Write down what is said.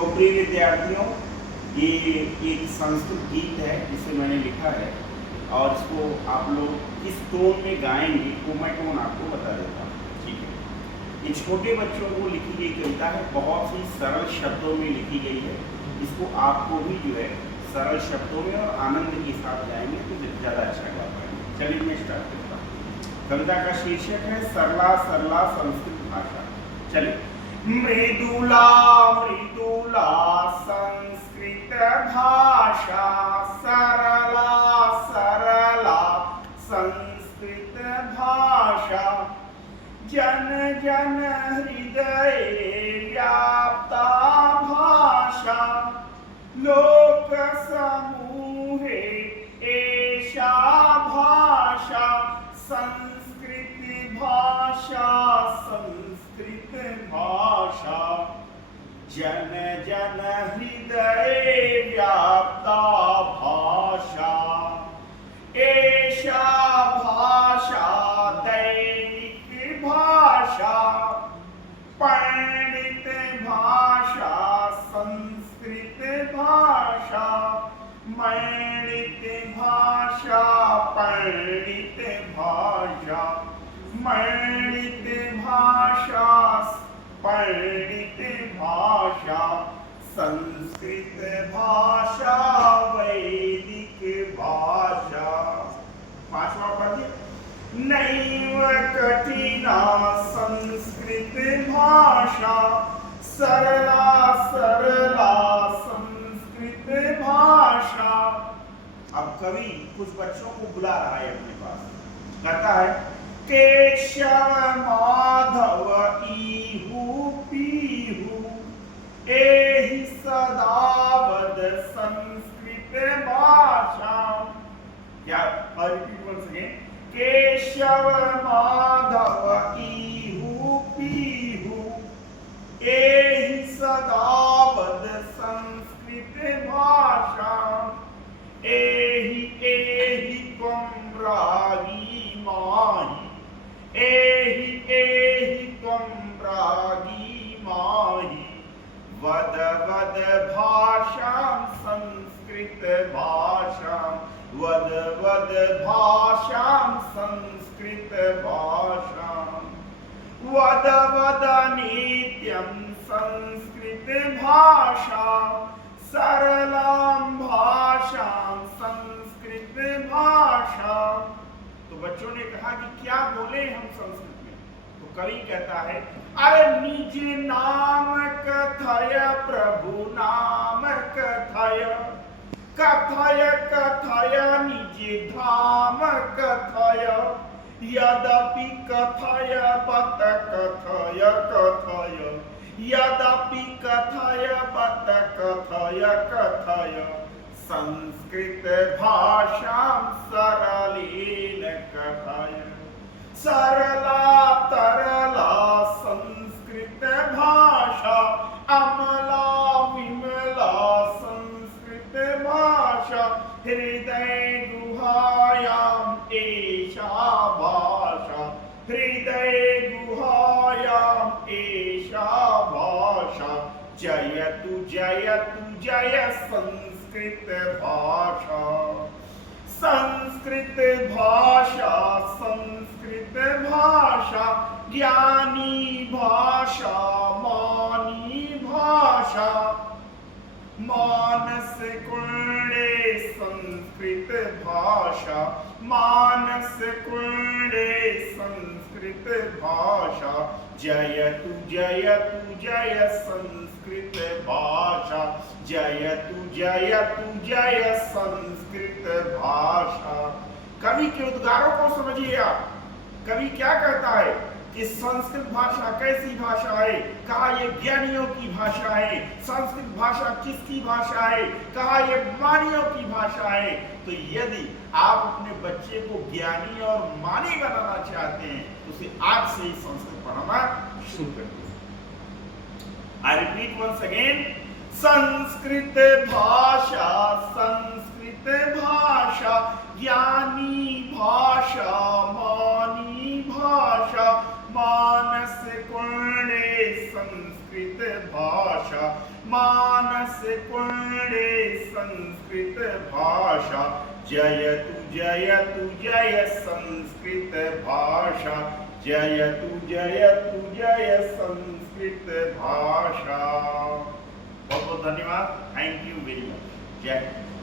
तो प्रिय विद्यार्थियों, ये एक संस्कृत गीत है जिसे मैंने लिखा है और इसको आप लोग किस टोन में गाएंगे वो मैं टोन आपको बता देता हूँ। ठीक है, ये छोटे बच्चों को लिखी गई कविता है, बहुत ही सरल शब्दों में लिखी गई है। इसको आपको भी जो है सरल शब्दों में और आनंद के साथ गाएंगे तो ज़्यादा अच्छा गा पाएंगे। चलिए मैं स्टार्ट करता हूँ। कविता का शीर्षक है सरला सरला संस्कृत भाषा। चलिए। मृदुला मृदुला संस्कृत भाषा, सरला सरला संस्कृत भाषा, जन जन हृदय व्याप्ता भाषा, लोक समूहे एषा भाषा, संस्कृत भाषा संस्कृत भाषा, जन जन हृदय व्याप्ता भाषा, एषा भाषा दैनिक भाषा, पंडित भाषा संस्कृत भाषा, मंडित भाषा पंडित भाषा, मंडित भाषा पंडित भाषा, संस्कृत भाषा वैदिक भाषा। पांचवा पद्य। नैव कठिना संस्कृत भाषा, सरला सरला संस्कृत भाषा। अब कवि कुछ बच्चों को बुला रहा है अपने पास, कहता है केशव माधव इहु पीहू, एहि सदावद संस्कृत भाषा। क्या केशव माधव इहु पीहू, एहि सदावद संस्कृत भाषा, एहि एहि त्वं रागी माहि, एहि एहि त्वं रागी माहि, वद वद भाषां संस्कृत भाषां, वद वद भाषां संस्कृत भाषां, वद वद नित्यं संस्कृत भाषा, सरलां भाषां संस्कृत भाषा। तो बच्चों ने कहा कि क्या बोले हम संस्कृत में? तो कवि कहता है अरे निज नाम कथय प्रभु नाम कथय, कथय कथय निज धाम कथय, यद्यपि कथय बत कथय कथय, यद्यपि कथय बत कथय कथय, संस्कृत भाषां सरलेन कथय, सरला तरला संस्कृत भाषा, अमला विमला संस्कृत भाषा, हृदय गुहायां एषा भाषा, हृदय गुहायां एषा भाषा, जयतु जयतु जय संस्कृत भाषा, संस्कृत भाषा संस्कृत भाषा, ज्ञानी भाषा मानी भाषा, मानस कुंडे संस्कृत भाषा, मानस कुंडे संस्कृत भाषा, जयतु जयतु जय संस्कृत भाषा, जयतु जयतु जय संस्कृत भाषा। कवि के उद्गारों को समझिए आप। कवि क्या कहता है कि संस्कृत भाषा कैसी भाषा है? कहा ये ज्ञानियों की भाषा है। संस्कृत भाषा किसकी भाषा है? कहा ये मानियों की भाषा है। तो यदि आप अपने बच्चे को ज्ञानी और मानी बनाना चाहते हैं तो उसे आज से ही संस्कृत पढ़ाना शुरू कर दीजिए। I repeat once again, Sanskrit भाषा संस्कृत भाषा, ज्ञानी भाषा मानी भाषा, मानस कुंडे संस्कृत भाषा, मानस कुंडे संस्कृत भाषा जयतु जयतु जय संस्कृत भाषा जयतु जयतु जय संस्कृत भाषा। बहुत बहुत धन्यवाद। Thank you very much. जय हिंद।